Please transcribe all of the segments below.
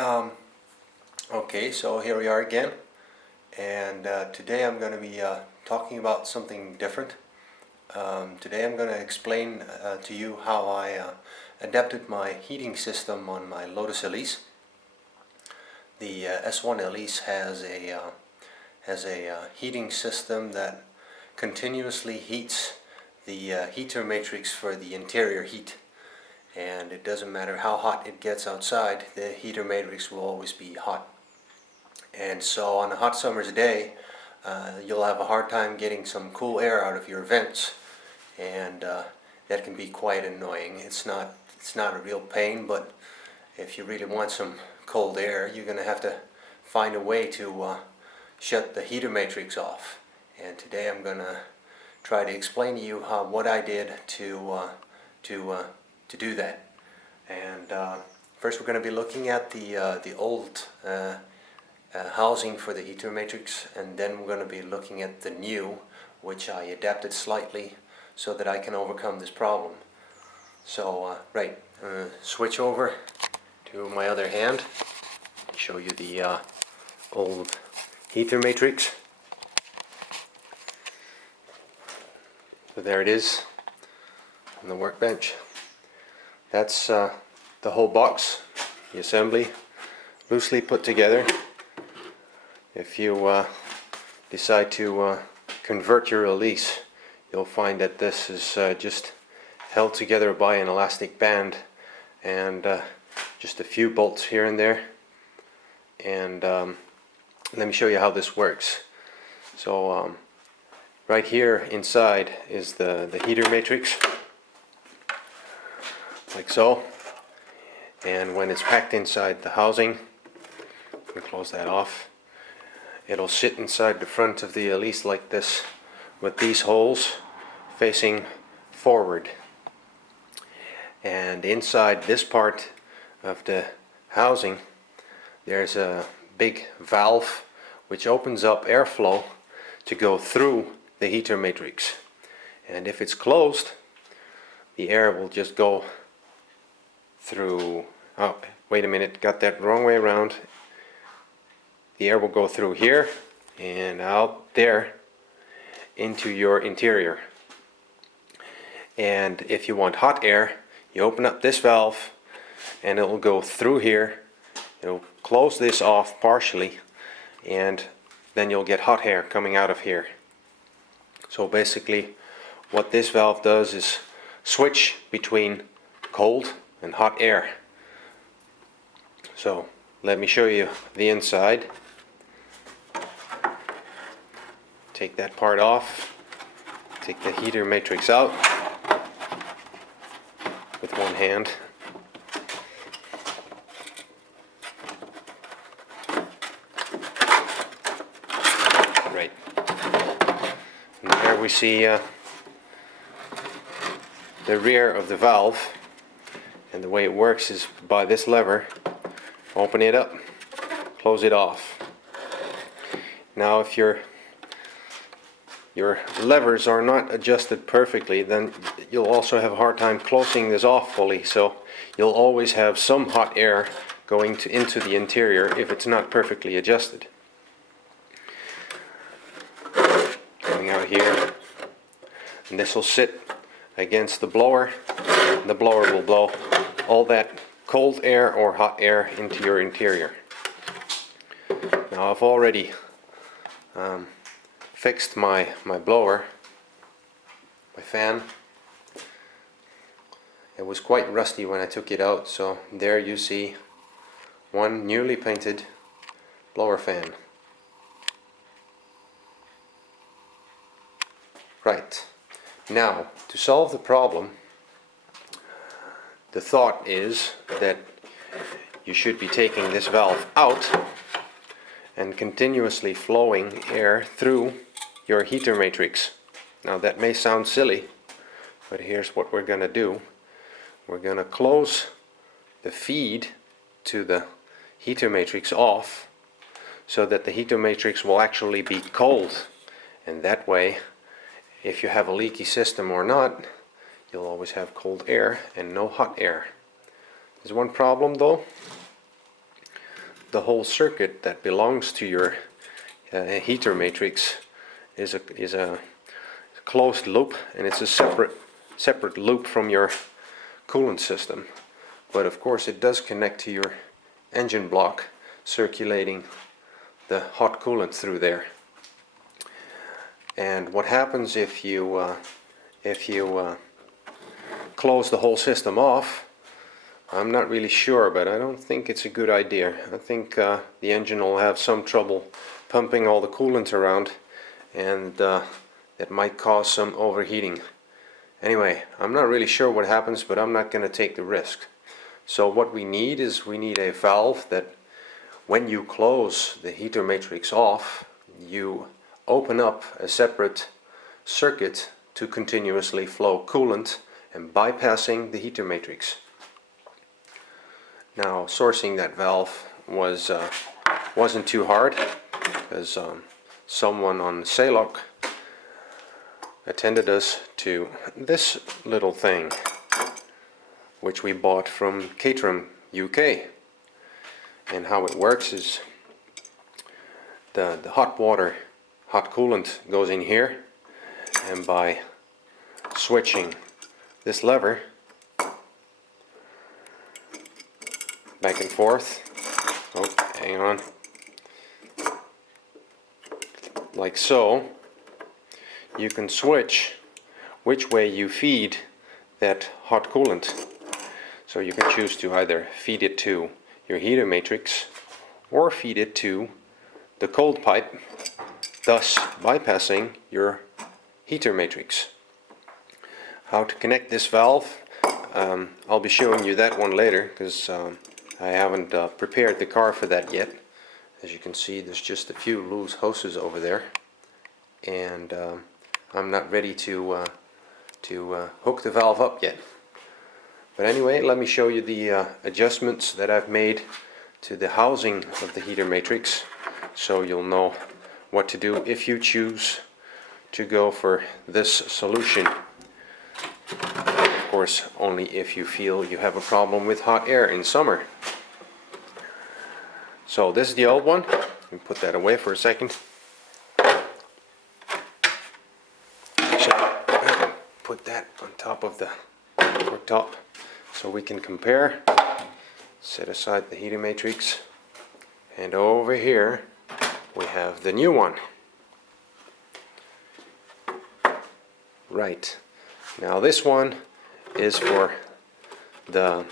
Um, okay, so here we are again, and today I'm going to be talking about something different. Today I'm going to explain to you how I adapted my heating system on my Lotus Elise. The S1 Elise has a heating system that continuously heats the heater matrix for the interior heat. And it doesn't matter how hot it gets outside, the heater matrix will always be hot. And so on a hot summer's day, you'll have a hard time getting some cool air out of your vents, and that can be quite annoying. It's not a real pain, but if you really want some cold air, you're going to have to find a way to shut the heater matrix off. And today I'm going to try to explain to you what I did to do that. And first we're going to be looking at the old housing for the heater matrix, and then we're going to be looking at the new, which I adapted slightly so that I can overcome this problem. So switch over to my other hand, show you the old heater matrix. So there it is on the workbench. That's the whole box, the assembly, loosely put together. If you decide to convert your Elise, you'll find that this is just held together by an elastic band and just a few bolts here and there. And let me show you how this works. So right here inside is the heater matrix, like so. And when it's packed inside the housing, we close that off, it'll sit inside the front of the Elise like this, with these holes facing forward. And inside this part of the housing, there's a big valve which opens up airflow to go through the heater matrix. And if it's closed, the air will just go through. Oh, wait a minute, got that wrong way around. The air will go through here and out there into your interior. And if you want hot air, you open up this valve and it will go through here. It'll close this off partially, and then you'll get hot air coming out of here. So basically what this valve does is switch between cold and hot air. So let me show you the inside. Take that part off, take the heater matrix out with one hand. Right. And there we see the rear of the valve, and the way it works is by this lever. Open it up, close it off. Now if your levers are not adjusted perfectly, then you'll also have a hard time closing this off fully, so you'll always have some hot air going into the interior if it's not perfectly adjusted. Coming out here, and this will sit against the blower. The blower will blow all that cold air or hot air into your interior. Now I've already fixed my blower, my fan. It was quite rusty when I took it out, so there you see one newly painted blower fan. Right, now to solve the problem, the thought is that you should be taking this valve out and continuously flowing air through your heater matrix. Now that may sound silly, but here's what we're going to do. We're going to close the feed to the heater matrix off so that the heater matrix will actually be cold, and that way, if you have a leaky system or not, you'll always have cold air and no hot air. There's one problem though. the whole circuit that belongs to your heater matrix is a closed loop, and it's a separate loop from your coolant system. But of course it does connect to your engine block, circulating the hot coolant through there. And what happens if you close the whole system off, I'm not really sure, but I don't think it's a good idea. I think the engine will have some trouble pumping all the coolant around, and that might cause some overheating. Anyway, I'm not really sure what happens, but I'm not going to take the risk. So what we need is a valve that when you close the heater matrix off, you open up a separate circuit to continuously flow coolant and bypassing the heater matrix. Now, sourcing that valve wasn't too hard, because someone on Salok attended us to this little thing, which we bought from Caterham, UK. And how it works is the hot coolant goes in here, and by switching this lever back and forth, oh, hang on, like so, you can switch which way you feed that hot coolant. So you can choose to either feed it to your heater matrix or feed it to the cold pipe, thus bypassing your heater matrix. How to connect this valve, I'll be showing you that one later, because I haven't prepared the car for that yet. As you can see, there's just a few loose hoses over there, and I'm not ready to hook the valve up yet. But anyway, let me show you the adjustments that I've made to the housing of the heater matrix, so you'll know what to do if you choose to go for this solution. Of course, only if you feel you have a problem with hot air in summer. So this is the old one. Let me put that away for a second. Actually, put that on top of the worktop so we can compare. Set aside the heater matrix, and over here we have the new one. Right, now this one is for the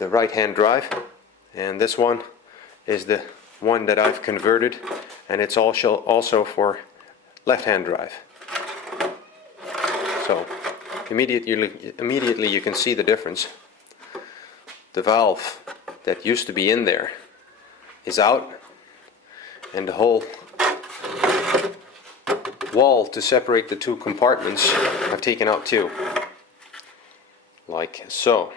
right hand drive, and this one is the one that I've converted, and it's also for left hand drive. So immediately you can see the difference. The valve that used to be in there is out, and the whole wall to separate the two compartments I've taken out too, like so.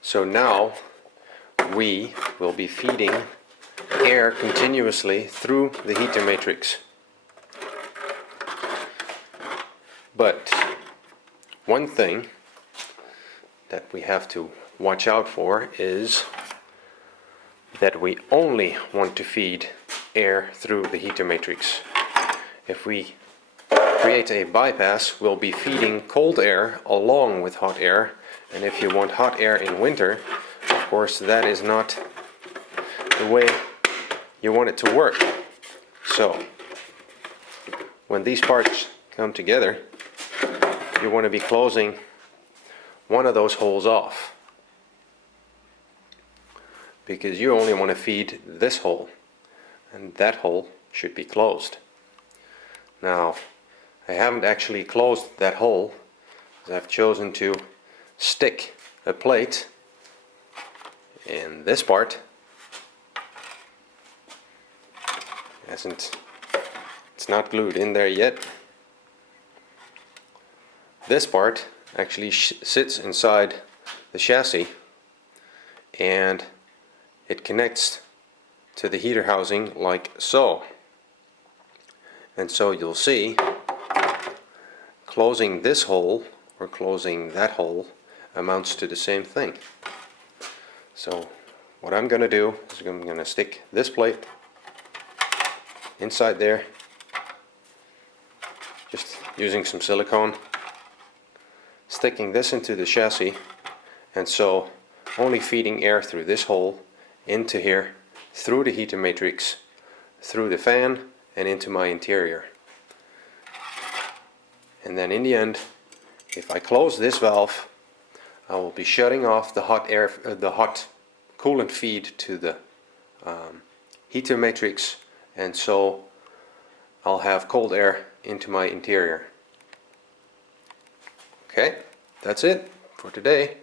So now we will be feeding air continuously through the heater matrix. But one thing that we have to watch out for is that we only want to feed air through the heater matrix. If we create a bypass, we'll be feeding cold air along with hot air, and if you want hot air in winter, of course that is not the way you want it to work. So when these parts come together, you want to be closing one of those holes off, because you only want to feed this hole, and that hole should be closed. Now, I haven't actually closed that hole, because I've chosen to stick a plate in this part. It's not glued in there yet. This part actually sits inside the chassis, and it connects to the heater housing like so. And so you'll see, closing this hole or closing that hole amounts to the same thing. So what I'm going to do is I'm going to stick this plate inside there, just using some silicone, sticking this into the chassis, and so only feeding air through this hole into here, through the heater matrix, through the fan, and into my interior. And then in the end, if I close this valve, I will be shutting off the hot air, the hot coolant feed to the heater matrix, and so I'll have cold air into my interior. Okay, that's it for today.